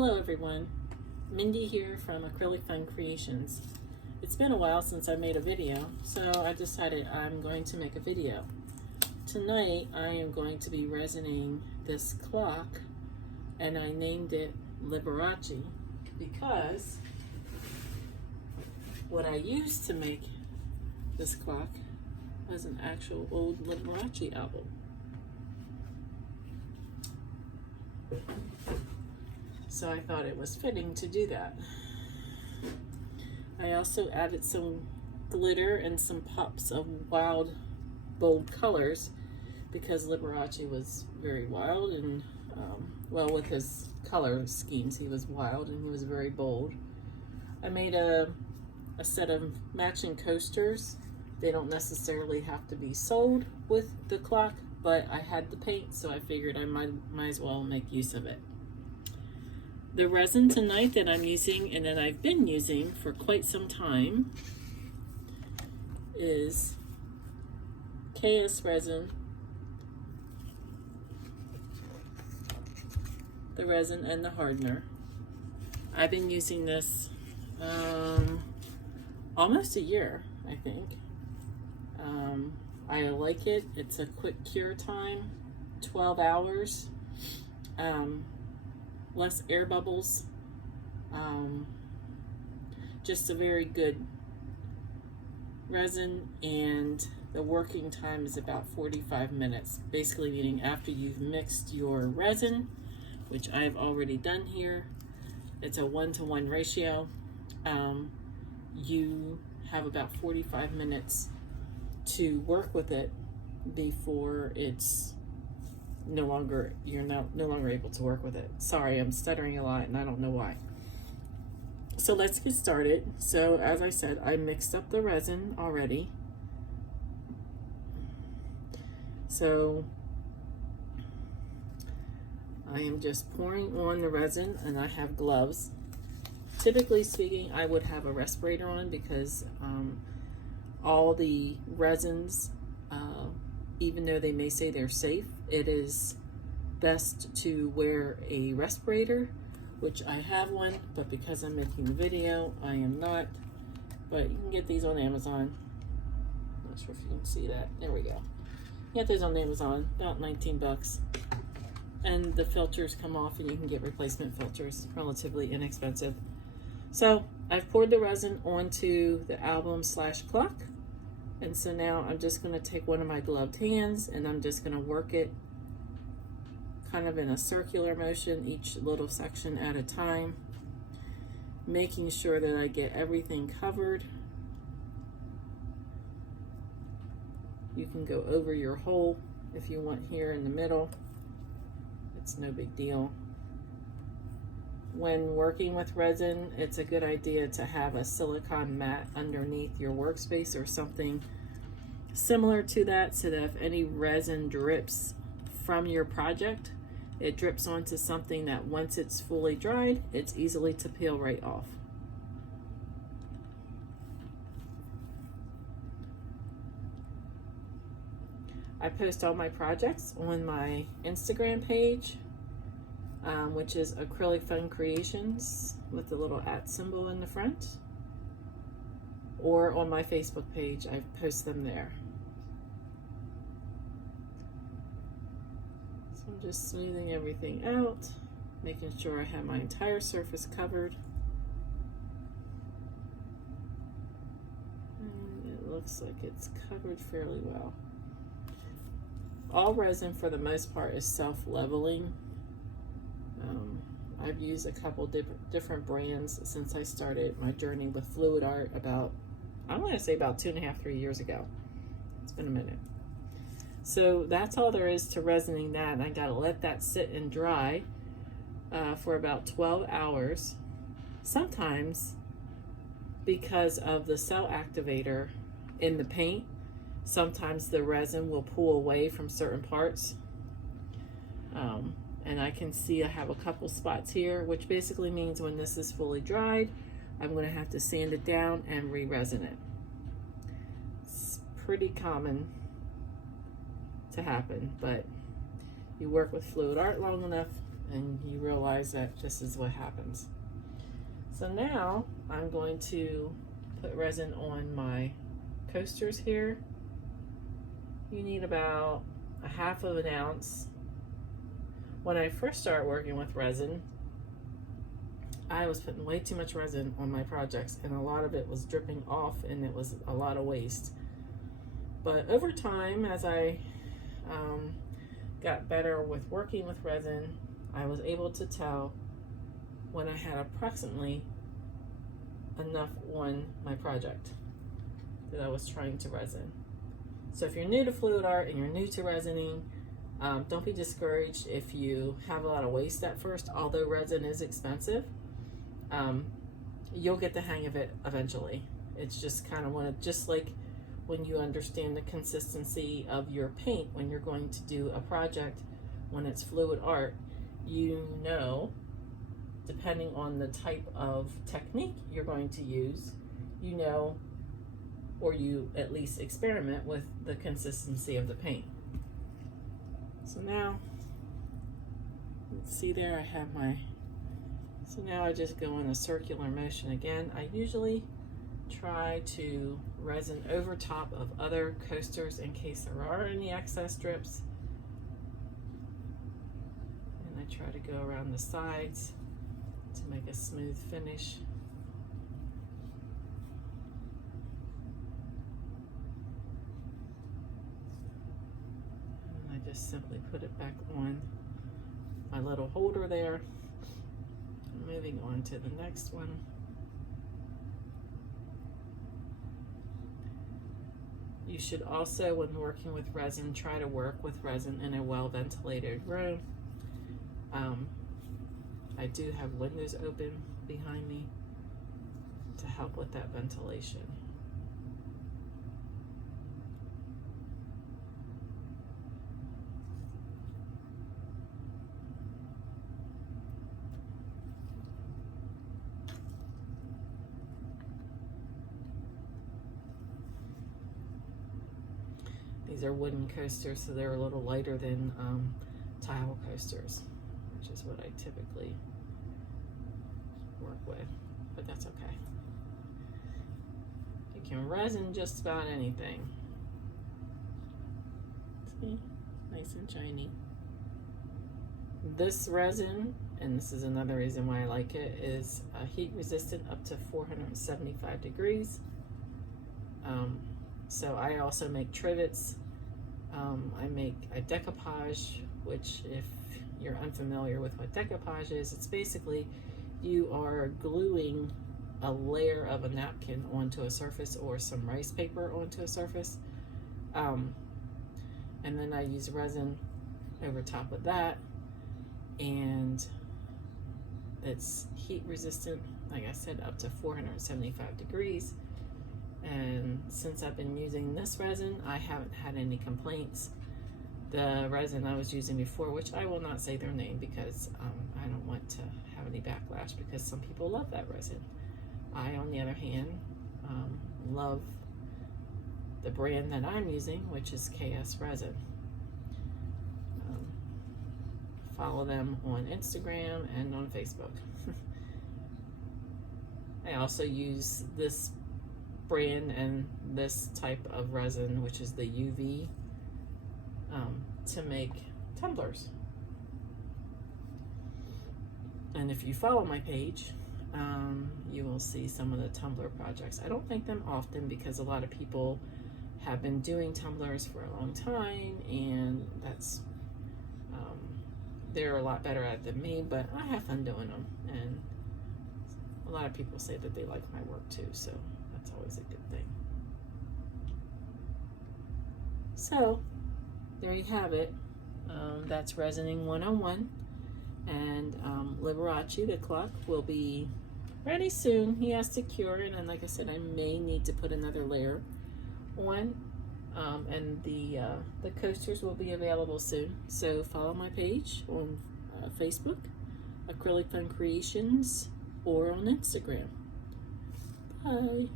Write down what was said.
Hello everyone, Mindy here from Acrylic Fun Creations. It's been a while since I made a video, so I decided I'm going to make a video. Tonight I am going to be resining this clock, and I named it Liberace because what I used to make this clock was an actual old Liberace album. So I thought it was fitting to do that. I also added some glitter and some pops of wild, bold colors because Liberace was very wild and, well, with his color schemes, he was wild and he was very bold. I made a set of matching coasters. They don't necessarily have to be sold with the clock, but I had the paint, so I figured I might as well make use of it. The resin tonight that I'm using and that I've been using for quite some time is KS resin, the resin and the hardener. I've been using this almost a year, I think. I like it. It's a quick cure time, 12 hours. Less air bubbles, just a very good resin, and the working time is about 45 minutes, basically meaning after you've mixed your resin, which I've already done here. It's a 1-to-1 ratio. You have about 45 minutes to work with it before it's no longer able to work with it. Sorry, I'm stuttering a lot and I don't know why. So let's get started. So as I said, I mixed up the resin already. So I am just pouring on the resin, and I have gloves. Typically speaking, I would have a respirator on because all the resins, even though they may say they're safe, it is best to wear a respirator, which I have one, but because I'm making the video, I am not. But you can get these on Amazon. Not sure if you can see that. There we go. You get those on Amazon, about 19 bucks. And the filters come off and you can get replacement filters, relatively inexpensive. So I've poured the resin onto the album/clock. And so now I'm just going to take one of my gloved hands and I'm just going to work it kind of in a circular motion, each little section at a time, making sure that I get everything covered. You can go over your hole if you want here in the middle. It's no big deal. When working with resin, it's a good idea to have a silicone mat underneath your workspace or something similar to that, so that if any resin drips from your project, it drips onto something that once it's fully dried, it's easily to peel right off. I post all my projects on my Instagram page, which is Acrylic Fun Creations with the little @ symbol in the front, or on my Facebook page. I post them there. So I'm just smoothing everything out, making sure I have my entire surface covered. And it looks like it's covered fairly well. All resin for the most part is self-leveling. I've used a couple different brands since I started my journey with fluid art about, I'm going to say about 2.5, 3 years ago. It's been a minute. So that's all there is to resining that, and I got to let that sit and dry for about 12 hours. Sometimes, because of the cell activator in the paint, sometimes the resin will pull away from certain parts. And I can see I have a couple spots here, which basically means when this is fully dried, I'm going to have to sand it down and re-resin it. It's pretty common to happen, but you work with fluid art long enough, and you realize that this is what happens. So now I'm going to put resin on my coasters here. You need about a half of an ounce. When I first started working with resin, I was putting way too much resin on my projects, and a lot of it was dripping off, and it was a lot of waste. But over time, as I got better with working with resin, I was able to tell when I had approximately enough on my project that I was trying to resin. So if you're new to fluid art and you're new to resining, don't be discouraged if you have a lot of waste at first. Although resin is expensive, you'll get the hang of it eventually. It's just kind of just like when you understand the consistency of your paint when you're going to do a project. When it's fluid art, you know, depending on the type of technique you're going to use, you know, or you at least experiment with the consistency of the paint. So now, let's see there, I have so now I just go in a circular motion again. I usually try to resin over top of other coasters in case there are any excess drips. And I try to go around the sides to make a smooth finish. And I just simply put it back on my little holder there. Moving on to the next one. You should also, when working with resin, try to work with resin in a well-ventilated room. I do have windows open behind me to help with that ventilation. These are wooden coasters, so they're a little lighter than tile coasters, which is what I typically work with, but that's okay. You can resin just about anything. See? Nice and shiny. This resin, and this is another reason why I like it, is heat resistant up to 475 degrees. So I also make trivets. I make a decoupage, which if you're unfamiliar with what decoupage is, it's basically you are gluing a layer of a napkin onto a surface or some rice paper onto a surface. And then I use resin over top of that, and it's heat resistant, like I said, up to 475 degrees. And since I've been using this resin, I haven't had any complaints. The resin I was using before, which I will not say their name because I don't want to have any backlash, because some people love that resin. I, on the other hand, love the brand that I'm using, which is KS Resin. Follow them on Instagram and on Facebook. I also use this brand and this type of resin, which is the UV, to make tumblers. And if you follow my page, you will see some of the tumbler projects. I don't make them often because a lot of people have been doing tumblers for a long time, and that's they're a lot better at it than me, but I have fun doing them, and a lot of people say that they like my work too, so that's always a good thing. So there you have it. That's Resining 101, and Liberace, the clock, will be ready soon. He has to cure it, and like I said, I may need to put another layer on, and the coasters will be available soon. So follow my page on Facebook, Acrylic Fun Creations, or on Instagram. Bye.